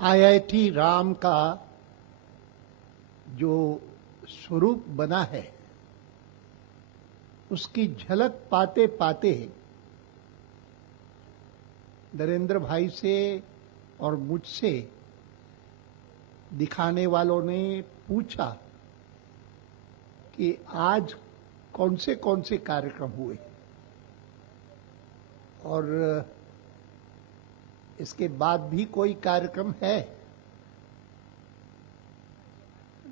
IIT Ram का जो स्वरूप बना है उसकी झलक पाते पाते नरेंद्र भाई से और मुझसे दिखाने वालों ने पूछा कि आज कौन से कार्यक्रम हुए और इसके बाद भी कोई कार्यक्रम है।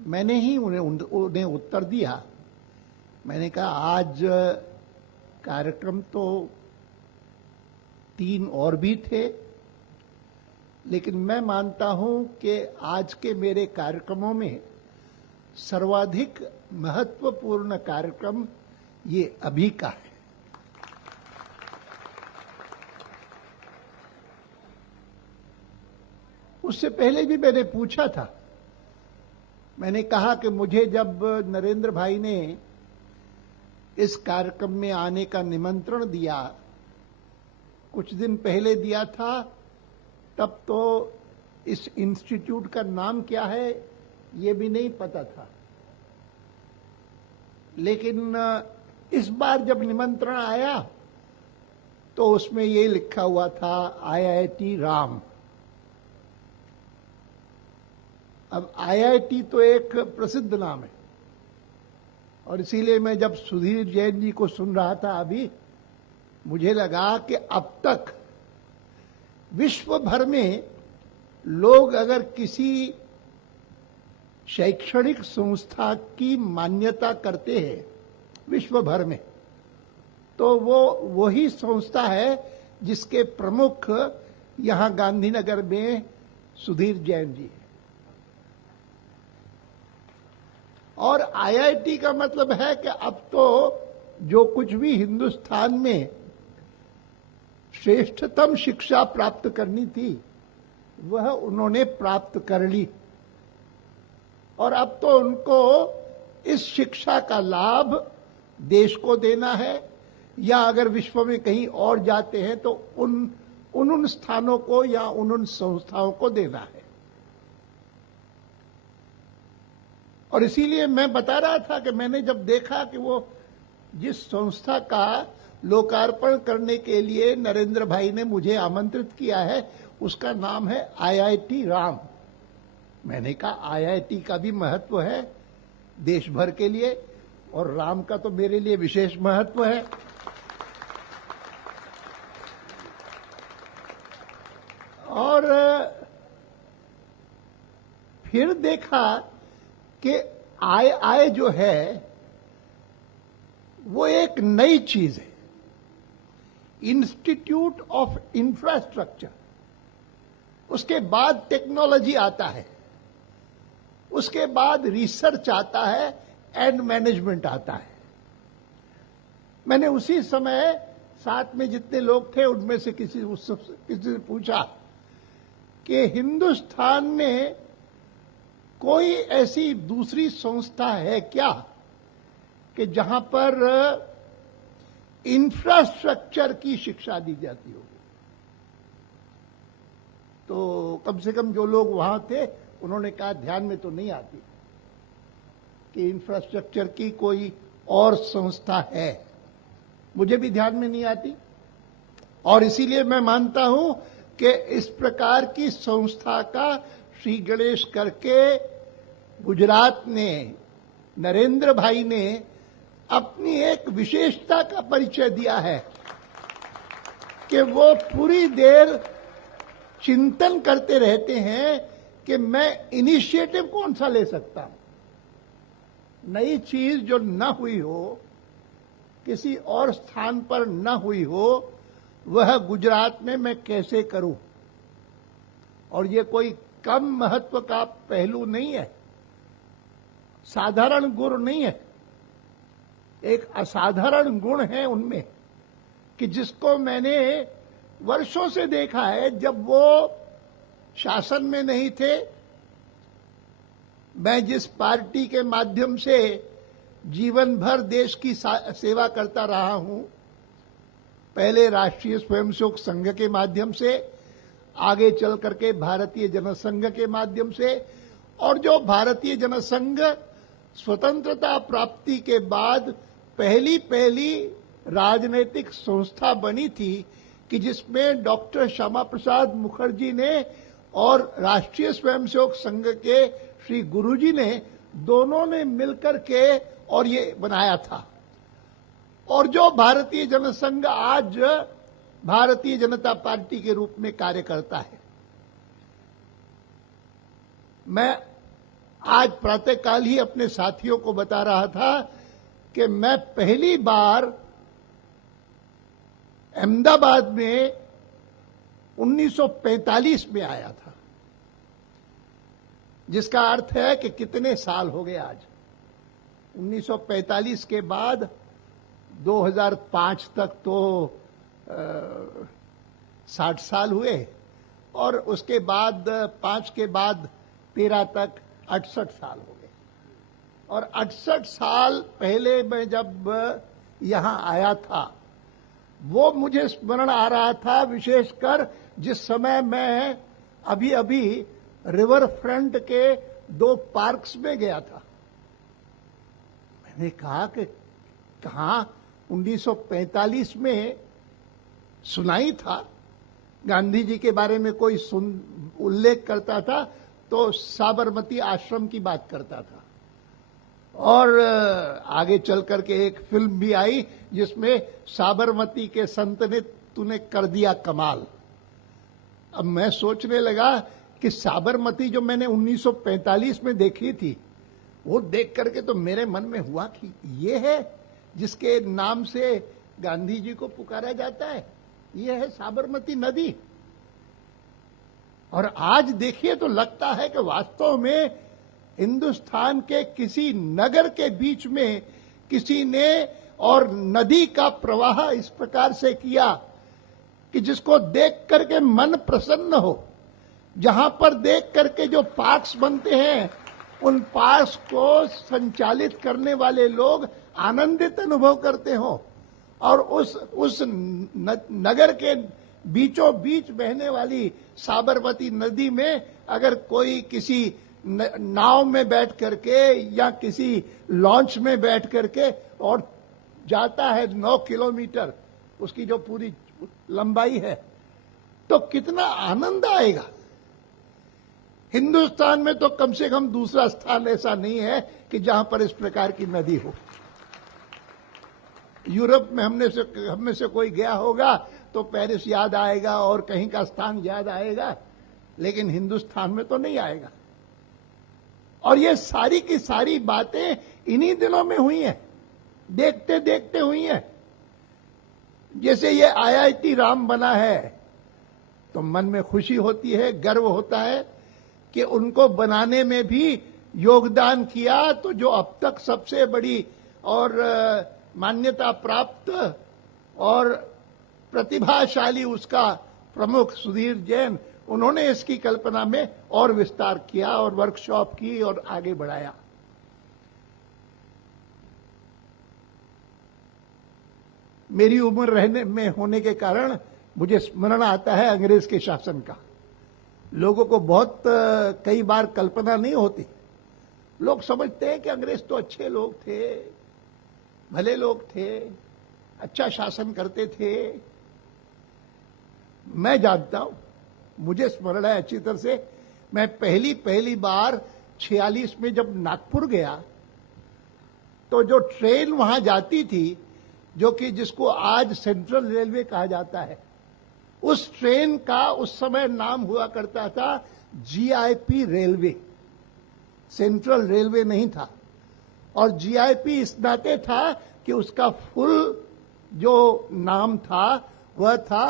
मैंने ही उन्हें उत्तर दिया। मैंने कहा आज कार्यक्रम तो 3 और भी थे, लेकिन मैं मानता हूं कि आज के मेरे कार्यक्रमों में सर्वाधिक महत्वपूर्ण कार्यक्रम ये अभी का है। उससे पहले भी मैंने पूछा था। मैंने कहा कि मुझे जब नरेंद्र भाई ने इस कार्यक्रम में आने का निमंत्रण दिया, कुछ दिन पहले दिया था, तब तो इस इंस्टीट्यूट का नाम क्या है ये भी नहीं पता था। लेकिन इस बार जब निमंत्रण आया तो उसमें ये लिखा हुआ था आईआईटी राम। अब आईआईटी तो एक प्रसिद्ध नाम है और इसीलिए मैं जब सुधीर जैन जी को सुन रहा था अभी, मुझे लगा कि अब तक विश्व भर में लोग अगर किसी शैक्षणिक संस्था की मान्यता करते हैं विश्व भर में, तो वो वही संस्था है जिसके प्रमुख यहां गांधीनगर में सुधीर जैन जी है। और आईआईटी का मतलब है कि अब तो जो कुछ भी हिंदुस्तान में श्रेष्ठतम शिक्षा प्राप्त करनी थी वह उन्होंने प्राप्त कर ली और अब तो उनको इस शिक्षा का लाभ देश को देना है, या अगर विश्व में कहीं और जाते हैं तो उन स्थानों को या उन संस्थाओं को देना है। और इसीलिए मैं बता रहा था कि मैंने जब देखा कि वो जिस संस्था का लोकार्पण करने के लिए नरेंद्र भाई ने मुझे आमंत्रित किया है उसका नाम है आईआईटी राम। मैंने कहा आईआईटी का भी महत्व है देश भर के लिए और राम का तो मेरे लिए विशेष महत्व है। और फिर देखा कि आई जो है वो एक नई चीज है, इंस्टीट्यूट ऑफ इंफ्रास्ट्रक्चर। उसके बाद टेक्नोलॉजी आता है, उसके बाद रिसर्च आता है एंड मैनेजमेंट आता है। मैंने उसी समय साथ में जितने लोग थे उनमें से किसी से पूछा कि हिंदुस्तान में कोई ऐसी दूसरी संस्था है क्या कि जहां पर इंफ्रास्ट्रक्चर की शिक्षा दी जाती हो। तो कम से कम जो लोग वहां थे उन्होंने कहा ध्यान में तो नहीं आती कि इंफ्रास्ट्रक्चर की कोई और संस्था है। मुझे भी ध्यान में नहीं आती और इसीलिए मैं मानता हूं कि इस प्रकार की संस्था का श्री गणेश करके गुजरात ने नरेंद्र भाई ने अपनी एक विशेषता का परिचय दिया है कि वो पूरी देर चिंतन करते रहते हैं कि मैं इनिशिएटिव कौन सा ले सकता हूं। नई चीज जो न हुई हो, किसी और स्थान पर न हुई हो, वह गुजरात में मैं कैसे करूं। और ये कोई कम महत्व का पहलू नहीं है, साधारण गुण नहीं है, एक असाधारण गुण है उनमें कि जिसको मैंने वर्षों से देखा है। जब वो शासन में नहीं थे, मैं जिस पार्टी के माध्यम से जीवन भर देश की सेवा करता रहा हूं, पहले राष्ट्रीय स्वयंसेवक संघ के माध्यम से, आगे चल करके भारतीय जनसंघ के माध्यम से, और जो भारतीय जनसंघ स्वतंत्रता प्राप्ति के बाद पहली पहली राजनीतिक संस्था बनी थी कि जिसमें डॉक्टर श्यामा प्रसाद मुखर्जी ने और राष्ट्रीय स्वयंसेवक संघ के श्री गुरुजी ने, दोनों ने मिलकर के और ये बनाया था। और जो भारतीय जनसंघ आज भारतीय जनता पार्टी के रूप में कार्य करता है। मैं आज प्रातःकाल ही अपने साथियों को बता रहा था कि मैं पहली बार अहमदाबाद में 1945 में आया था, जिसका अर्थ है कि कितने साल हो गए आज। 1945 के बाद 2005 तक तो 60 साल हुए, और उसके बाद 5 के बाद 13 तक 68 साल हो गए। और 68 साल पहले मैं जब यहां आया था, वो मुझे स्मरण आ रहा था, विशेषकर जिस समय मैं अभी अभी रिवर फ्रंट के 2 पार्क्स में गया था। मैंने कहा कि कहां 1945 में सुनाई था, गांधी जी के बारे में कोई उल्लेख करता था तो साबरमती आश्रम की बात करता था। और आगे चल करके एक फिल्म भी आई जिसमें साबरमती के संत ने तूने कर दिया कमाल। अब मैं सोचने लगा कि साबरमती जो मैंने 1945 में देखी थी, वो देख करके तो मेरे मन में हुआ कि ये है जिसके नाम से गांधी जी को पुकारा जाता है, ये है साबरमती नदी। और आज देखिए तो लगता है कि वास्तव में हिंदुस्तान के किसी नगर के बीच में किसी ने और नदी का प्रवाह इस प्रकार से किया कि जिसको देख करके मन प्रसन्न हो। जहां पर देख करके जो पार्क्स बनते हैं, उन पार्क्स को संचालित करने वाले लोग आनंदित अनुभव करते हो, और उस नगर के बीचों बीच बहने वाली साबरमती नदी में अगर कोई किसी नाव में बैठ करके या किसी लॉन्च में बैठ करके और जाता है 9 किलोमीटर, उसकी जो पूरी लंबाई है, तो कितना आनंद आएगा। हिंदुस्तान में तो कम से कम दूसरा स्थान ऐसा नहीं है कि जहां पर इस प्रकार की नदी हो। यूरोप में हम में से कोई गया होगा तो पेरिस याद आएगा और कहीं का स्थान याद आएगा, लेकिन हिंदुस्तान में तो नहीं आएगा। और ये सारी की सारी बातें इन्हीं दिनों में हुई हैं, देखते देखते हुई हैं। जैसे ये IIT राम बना है तो मन में खुशी होती है, गर्व होता है कि उनको बनाने में भी योगदान किया। तो जो अब तक सबसे बड़ी और मान्यता प्राप्त और प्रतिभाशाली उसका प्रमुख सुधीर जैन, उन्होंने इसकी कल्पना में और विस्तार किया और वर्कशॉप की और आगे बढ़ाया। मेरी उम्र रहने में होने के कारण मुझे स्मरण आता है अंग्रेज के शासन का। लोगों को बहुत कई बार कल्पना नहीं होती। लोग समझते हैं कि अंग्रेज तो अच्छे लोग थे, भले लोग थे, अच्छा शासन करते थे। मैं जानता हूं, मुझे स्मरण है अच्छी तरह से, मैं पहली बार 46 में जब नागपुर गया तो जो ट्रेन वहां जाती थी, जो कि जिसको आज सेंट्रल रेलवे कहा जाता है, उस ट्रेन का उस समय नाम हुआ करता था GIP रेलवे, सेंट्रल रेलवे नहीं था। और GIP इस नाते था कि उसका फुल जो नाम था वह था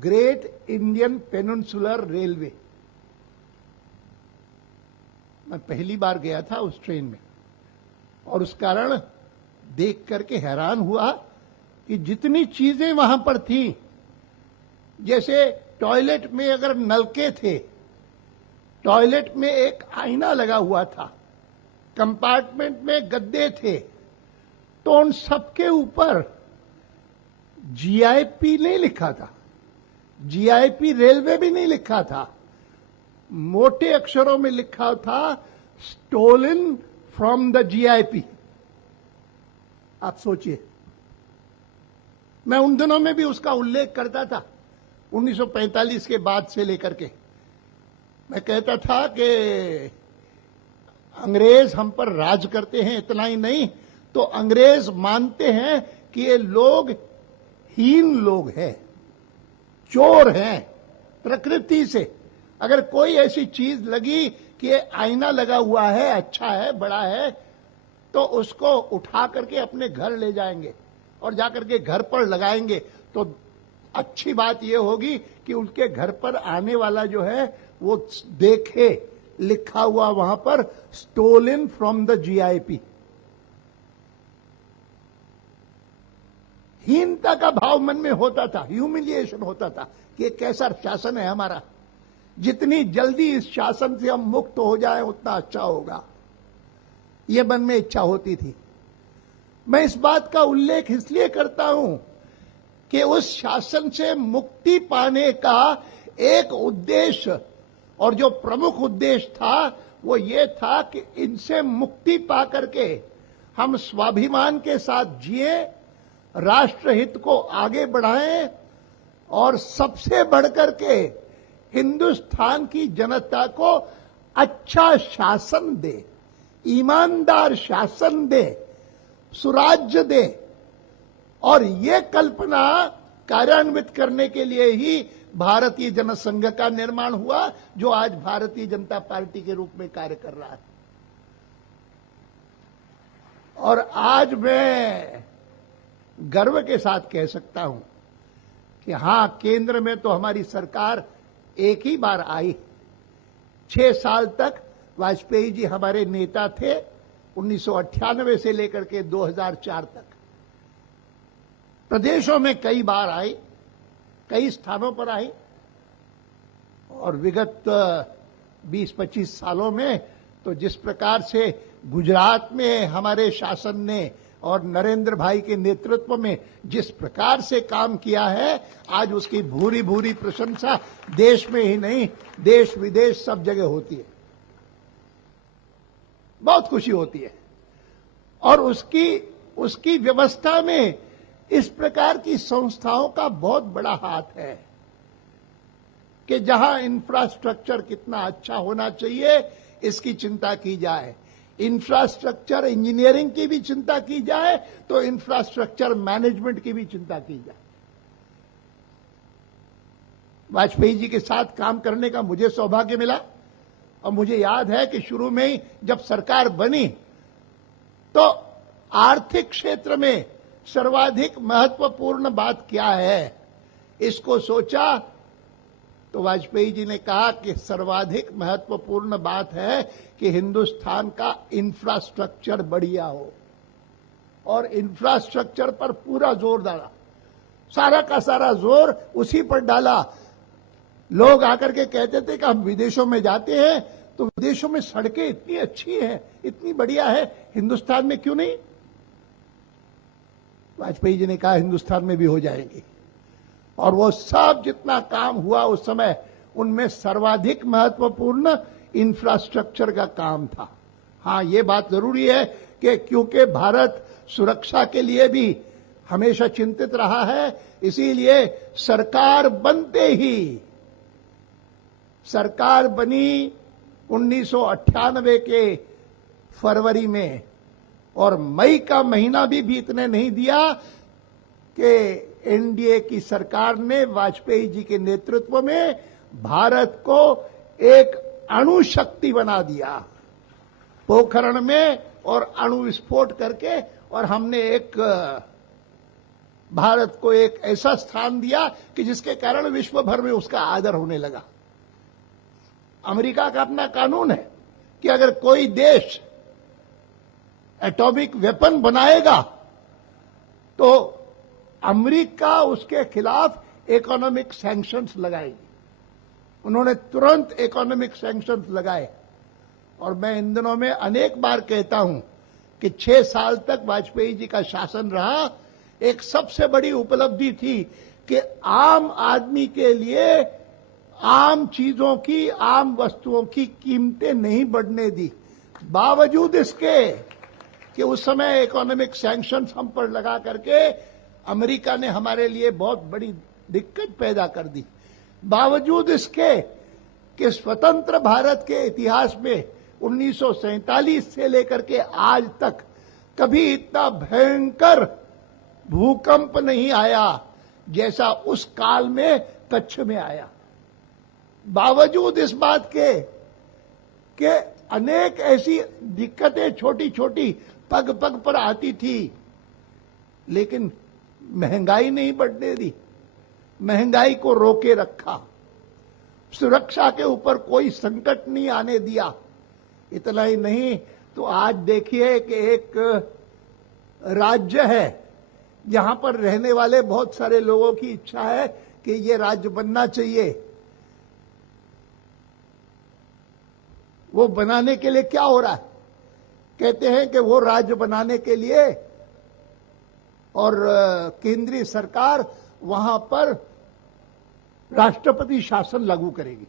ग्रेट इंडियन पेनिनसुलर रेलवे। मैं पहली बार गया था उस ट्रेन में और उस कारण देख करके हैरान हुआ कि जितनी चीजें वहां पर थी, जैसे टॉयलेट में अगर नलके थे, टॉयलेट में एक आईना लगा हुआ था, कंपार्टमेंट में गद्दे थे, तो उन सबके ऊपर GIP नहीं लिखा था। जीआईपी रेलवे भी नहीं लिखा था, मोटे अक्षरों में लिखा था स्टोलन फ्रॉम द जीआईपी। आप सोचिए, मैं उन दिनों में भी उसका उल्लेख करता था, 1945 के बाद से लेकर के। मैं कहता था कि अंग्रेज हम पर राज करते हैं, इतना ही नहीं तो अंग्रेज मानते हैं कि ये लोग हीन लोग हैं, चोर हैं प्रकृति से। अगर कोई ऐसी चीज लगी कि ये आईना लगा हुआ है, अच्छा है, बड़ा है, तो उसको उठा करके अपने घर ले जाएंगे और जाकर के घर पर लगाएंगे। तो अच्छी बात यह होगी कि उनके घर पर आने वाला जो है वो देखे लिखा हुआ वहां पर स्टोलन फ्रॉम द जीआईपी। हीनता का भाव मन में होता था, ह्यूमिलिएशन होता था कि ये कैसा शासन है हमारा, जितनी जल्दी इस शासन से हम मुक्त हो जाएं उतना अच्छा होगा, ये मन में इच्छा होती थी। मैं इस बात का उल्लेख इसलिए करता हूं कि उस शासन से मुक्ति पाने का एक उद्देश्य, और जो प्रमुख उद्देश्य था वो ये था कि इनसे मुक्ति पाकर के हम स्वाभिमान के साथ जिए, राष्ट्रहित को आगे बढ़ाएं और सबसे बढ़कर के हिंदुस्तान की जनता को अच्छा शासन दे, ईमानदार शासन दे, सुराज्य दे। और ये कल्पना कार्यान्वित करने के लिए ही भारतीय जनसंघ का निर्माण हुआ, जो आज भारतीय जनता पार्टी के रूप में कार्य कर रहा है। और आज मैं गर्व के साथ कह सकता हूं कि हां, केंद्र में तो हमारी सरकार एक ही बार आई। 6 साल तक वाजपेयी जी हमारे नेता थे, 1998 से लेकर के 2004 तक। प्रदेशों में कई बार आई, कई स्थानों पर आई, और विगत 20-25 सालों में तो जिस प्रकार से गुजरात में हमारे शासन ने और नरेंद्र भाई के नेतृत्व में जिस प्रकार से काम किया है, आज उसकी भूरी भूरी प्रशंसा देश में ही नहीं, देश विदेश सब जगह होती है। बहुत खुशी होती है। और उसकी व्यवस्था में इस प्रकार की संस्थाओं का बहुत बड़ा हाथ है कि जहां इंफ्रास्ट्रक्चर कितना अच्छा होना चाहिए इसकी चिंता की जाए, इंफ्रास्ट्रक्चर इंजीनियरिंग की भी चिंता की जाए, तो इंफ्रास्ट्रक्चर मैनेजमेंट की भी चिंता की जाए। वाजपेयी जी के साथ काम करने का मुझे सौभाग्य मिला, और मुझे याद है कि शुरू में ही जब सरकार बनी तो आर्थिक क्षेत्र में सर्वाधिक महत्वपूर्ण बात क्या है, इसको सोचा तो वाजपेयी जी ने कहा कि सर्वाधिक महत्वपूर्ण बात है कि हिंदुस्तान का इंफ्रास्ट्रक्चर बढ़िया हो, और इंफ्रास्ट्रक्चर पर पूरा जोर डाला, सारा का सारा जोर उसी पर डाला। लोग आकर के कहते थे कि हम विदेशों में जाते हैं तो विदेशों में सड़कें इतनी अच्छी हैं, इतनी बढ़िया है, हिंदुस्तान में क्यों नहीं? वाजपेयी जी ने कहा हिंदुस्तान में भी हो जाएंगी, और वो सब जितना काम हुआ उस समय, उनमें सर्वाधिक महत्वपूर्ण इंफ्रास्ट्रक्चर का काम था। हां, ये बात जरूरी है कि क्योंकि भारत सुरक्षा के लिए भी हमेशा चिंतित रहा है, इसीलिए सरकार बनते ही, सरकार बनी 1998 के फरवरी में, और मई का महीना भी बीतने नहीं दिया कि एनडीए की सरकार ने वाजपेयी जी के नेतृत्व में भारत को एक अणु शक्ति बना दिया, पोखरण में, और अणु विस्फोट करके, और हमने एक भारत को एक ऐसा स्थान दिया कि जिसके कारण विश्व भर में उसका आदर होने लगा। अमेरिका का अपना कानून है कि अगर कोई देश एटॉमिक वेपन बनाएगा तो अमेरिका उसके खिलाफ इकोनॉमिक सैंक्शंस लगाएगी। उन्होंने तुरंत इकोनॉमिक सैंक्शंस लगाए, और मैं इन दिनों में अनेक बार कहता हूं कि 6 साल तक वाजपेयी जी का शासन रहा। एक सबसे बड़ी उपलब्धि थी कि आम आदमी के लिए आम चीजों की, आम वस्तुओं की कीमतें नहीं बढ़ने दी। बावजूद इसके कि उस समय इकोनॉमिक सैंक्शंस हम पर लगा करके अमेरिका ने हमारे लिए बहुत बड़ी दिक्कत पैदा कर दी। बावजूद इसके कि स्वतंत्र भारत के इतिहास में 1947 से लेकर के आज तक कभी इतना भयंकर भूकंप नहीं आया जैसा उस काल में कच्छ में आया। बावजूद इस बात के कि अनेक ऐसी दिक्कतें छोटी छोटी पग पग पर आती थी, लेकिन महंगाई नहीं बढ़ने दी, महंगाई को रोके रखा, सुरक्षा के ऊपर कोई संकट नहीं आने दिया। इतना ही नहीं तो आज देखिए कि एक राज्य है जहां पर रहने वाले बहुत सारे लोगों की इच्छा है कि ये राज्य बनना चाहिए। वो बनाने के लिए क्या हो रहा है? कहते हैं कि वो राज्य बनाने के लिए और केंद्रीय सरकार वहां पर राष्ट्रपति शासन लागू करेगी,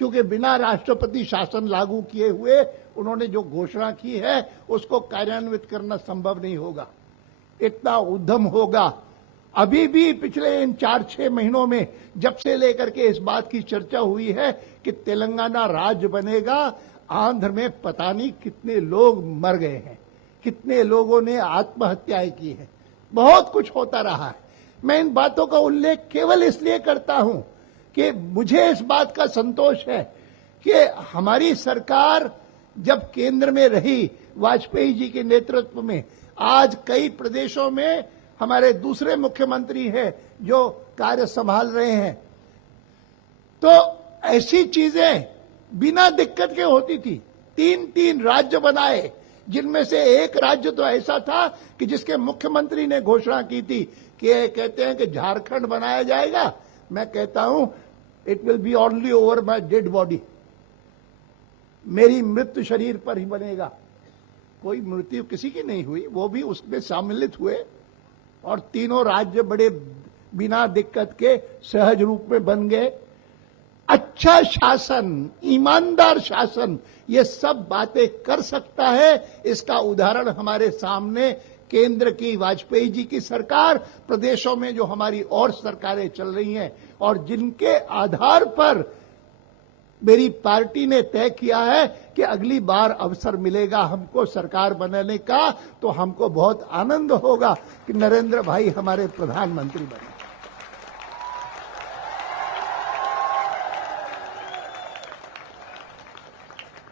क्योंकि बिना राष्ट्रपति शासन लागू किए हुए उन्होंने जो घोषणा की है उसको कार्यान्वित करना संभव नहीं होगा। इतना उद्यम होगा। अभी भी पिछले इन 4-6 महीनों में जब से लेकर के इस बात की चर्चा हुई है कि तेलंगाना राज्य बनेगा, आंध्र में पता नहीं कितने लोग मर गए हैं, कितने लोगों ने आत्महत्याएं की हैं, बहुत कुछ होता रहा है। मैं इन बातों का उल्लेख केवल इसलिए करता हूं कि मुझे इस बात का संतोष है कि हमारी सरकार जब केंद्र में रही वाजपेयी जी के नेतृत्व में, आज कई प्रदेशों में हमारे दूसरे मुख्यमंत्री हैं जो कार्य संभाल रहे हैं। तो ऐसी चीजें बिना दिक्कत के होती थी। 3 राज्य बनाए, जिनमें से एक राज्य तो ऐसा था कि जिसके मुख्यमंत्री ने घोषणा की थी कि कहते हैं कि झारखंड बनाया जाएगा। मैं कहता हूं it will be only over my dead body, मेरी मृत्यु शरीर पर ही बनेगा। कोई मृत्यु किसी की नहीं हुई, वो भी उसमें सम्मिलित हुए और तीनों राज्य बड़े बिना दिक्कत के सहज रूप में बन गए। अच्छा शासन, ईमानदार शासन, ये सब बातें कर सकता है। इसका उदाहरण हमारे सामने केंद्र की वाजपेयी जी की सरकार, प्रदेशों में जो हमारी और सरकारें चल रही हैं और जिनके आधार पर मेरी पार्टी ने तय किया है कि अगली बार अवसर मिलेगा हमको सरकार बनाने का, तो हमको बहुत आनंद होगा कि नरेंद्र भाई हमारे प्रधानमंत्री बने।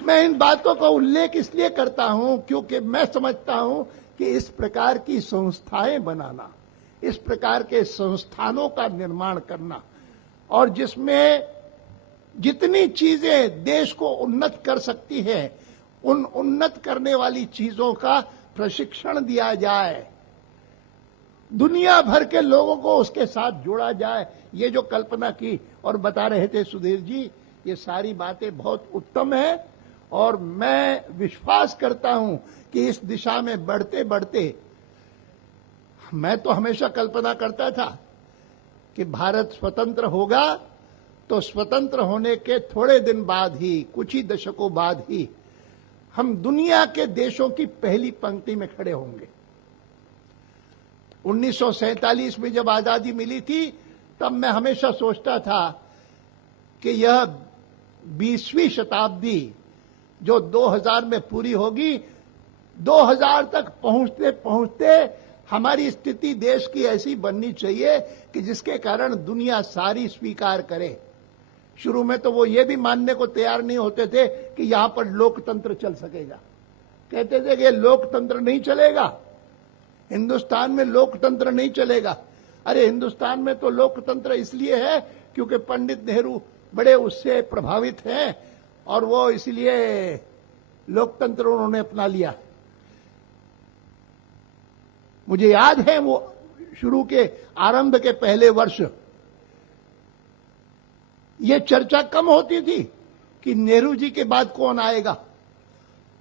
मैं इन बातों का उल्लेख इसलिए करता हूं क्योंकि मैं समझता हूं कि इस प्रकार की संस्थाएं बनाना, इस प्रकार के संस्थानों का निर्माण करना और जिसमें जितनी चीजें देश को उन्नत कर सकती हैं, उन उन्नत करने वाली चीजों का प्रशिक्षण दिया जाए, दुनिया भर के लोगों को उसके साथ जोड़ा जाए। ये जो कल्पना की और बता रहे थे सुधीर जी, ये सारी बातें बहुत उत्तम है और मैं विश्वास करता हूं कि इस दिशा में बढ़ते बढ़ते, मैं तो हमेशा कल्पना करता था कि भारत स्वतंत्र होगा तो स्वतंत्र होने के थोड़े दिन बाद ही, कुछ ही दशकों बाद ही, हम दुनिया के देशों की पहली पंक्ति में खड़े होंगे। 1947 में जब आजादी मिली थी तब मैं हमेशा सोचता था कि यह 20वीं शताब्दी जो 2000 में पूरी होगी, 2000 तक पहुंचते पहुंचते हमारी स्थिति देश की ऐसी बननी चाहिए कि जिसके कारण दुनिया सारी स्वीकार करे। शुरू में तो वो ये भी मानने को तैयार नहीं होते थे कि यहां पर लोकतंत्र चल सकेगा। कहते थे कि लोकतंत्र नहीं चलेगा, हिंदुस्तान में लोकतंत्र नहीं चलेगा। अरे हिंदुस्तान में तो लोकतंत्र इसलिए है क्योंकि पंडित नेहरू बड़े उससे प्रभावित हैं और वो इसलिए लोकतंत्र उन्होंने अपना लिया। मुझे याद है वो शुरू के आरंभ के पहले वर्ष ये चर्चा कम होती थी कि नेहरू जी के बाद कौन आएगा,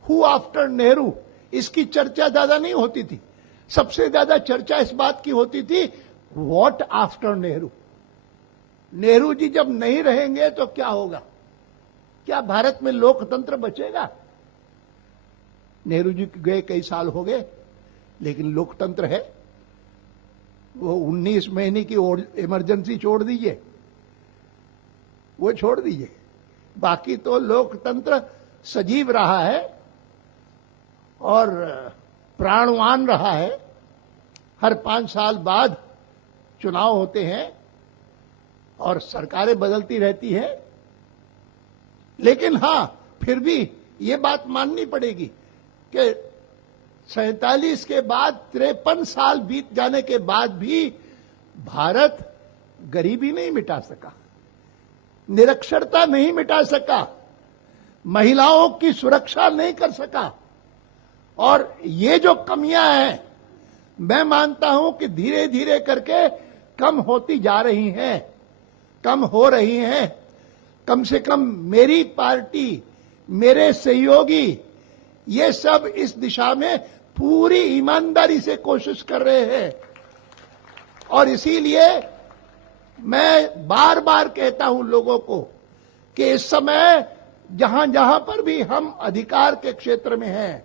हु आफ्टर नेहरू, इसकी चर्चा ज्यादा नहीं होती थी। सबसे ज्यादा चर्चा इस बात की होती थी व्हाट आफ्टर नेहरू? नेहरू जी जब नहीं रहेंगे तो क्या होगा? क्या भारत में लोकतंत्र बचेगा? नेहरू जी गए कई साल हो गए, लेकिन लोकतंत्र है। वो 19 महीने की इमरजेंसी छोड़ दीजिए, वो छोड़ दीजिए, बाकी तो लोकतंत्र सजीव रहा है और प्राणवान रहा है। हर 5 साल बाद चुनाव होते हैं और सरकारें बदलती रहती हैं, लेकिन हां, फिर भी ये बात माननी पड़ेगी कि 47 के बाद 53 साल बीत जाने के बाद भी भारत गरीबी नहीं मिटा सका, निरक्षरता नहीं मिटा सका, महिलाओं की सुरक्षा नहीं कर सका। और ये जो कमियां हैं, मैं मानता हूं कि धीरे धीरे करके कम होती जा रही हैं, कम हो रही हैं। कम से कम मेरी पार्टी, मेरे सहयोगी, ये सब इस दिशा में पूरी ईमानदारी से कोशिश कर रहे हैं। और इसीलिए मैं बार बार कहता हूं लोगों को कि इस समय जहां जहां पर भी हम अधिकार के क्षेत्र में हैं,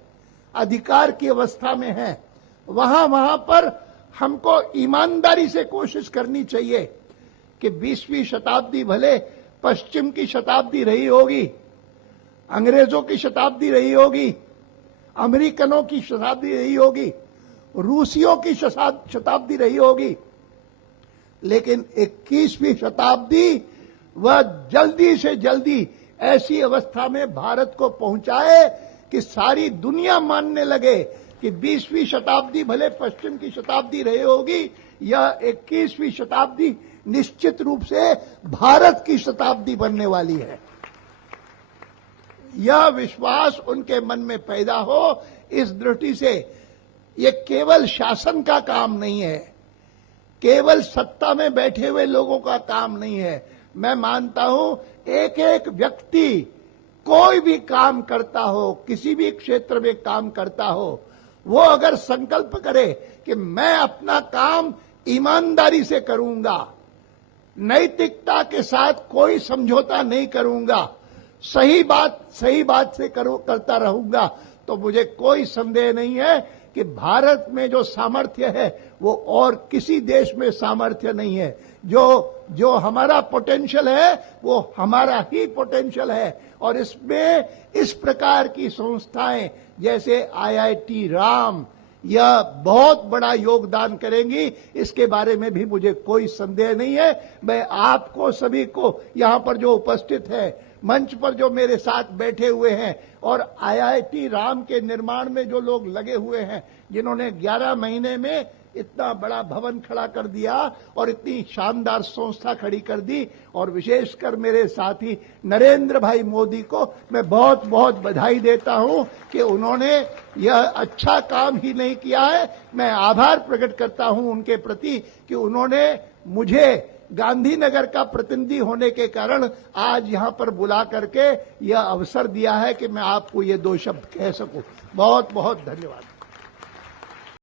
अधिकार की अवस्था में हैं, वहां वहां पर हमको ईमानदारी से कोशिश करनी चाहिए कि 20वीं शताब्दी भले पश्चिम की शताब्दी रही होगी, अंग्रेजों की शताब्दी रही होगी, अमेरिकनों की शताब्दी रही होगी, रूसियों की शताब्दी रही होगी, लेकिन 21वीं शताब्दी वह जल्दी से जल्दी ऐसी अवस्था में भारत को पहुंचाए कि सारी दुनिया मानने लगे कि 20वीं शताब्दी भले पश्चिम की शताब्दी रही होगी, यह 21वीं शताब्दी निश्चित रूप से भारत की शताब्दी बनने वाली है। यह विश्वास उनके मन में पैदा हो, इस दृष्टि से यह केवल शासन का काम नहीं है, केवल सत्ता में बैठे हुए लोगों का काम नहीं है। मैं मानता हूं एक एक व्यक्ति कोई भी काम करता हो, किसी भी क्षेत्र में काम करता हो, वो अगर संकल्प करे कि मैं अपना काम ईमानदारी से करूंगा, नैतिकता के साथ कोई समझौता नहीं करूंगा, सही बात से करता रहूंगा, तो मुझे कोई संदेह नहीं है कि भारत में जो सामर्थ्य है वो और किसी देश में सामर्थ्य नहीं है। जो हमारा पोटेंशियल है वो हमारा ही पोटेंशियल है। और इसमें इस प्रकार की संस्थाएं जैसे IIT राम यह बहुत बड़ा योगदान करेंगी, इसके बारे में भी मुझे कोई संदेह नहीं है। मैं आपको सभी को यहां पर जो उपस्थित है, मंच पर जो मेरे साथ बैठे हुए हैं और IIT राम के निर्माण में जो लोग लगे हुए हैं, जिन्होंने 11 महीने में इतना बड़ा भवन खड़ा कर दिया और इतनी शानदार संस्था खड़ी कर दी, और विशेषकर मेरे साथी नरेंद्र भाई मोदी को मैं बहुत बहुत बधाई देता हूं कि उन्होंने यह अच्छा काम ही नहीं किया है, मैं आभार प्रकट करता हूं उनके प्रति कि उन्होंने मुझे गांधीनगर का प्रतिनिधि होने के कारण आज यहां पर बुला करके यह अवसर दिया है कि मैं आपको ये 2 शब्द कह सकूं। बहुत बहुत धन्यवाद।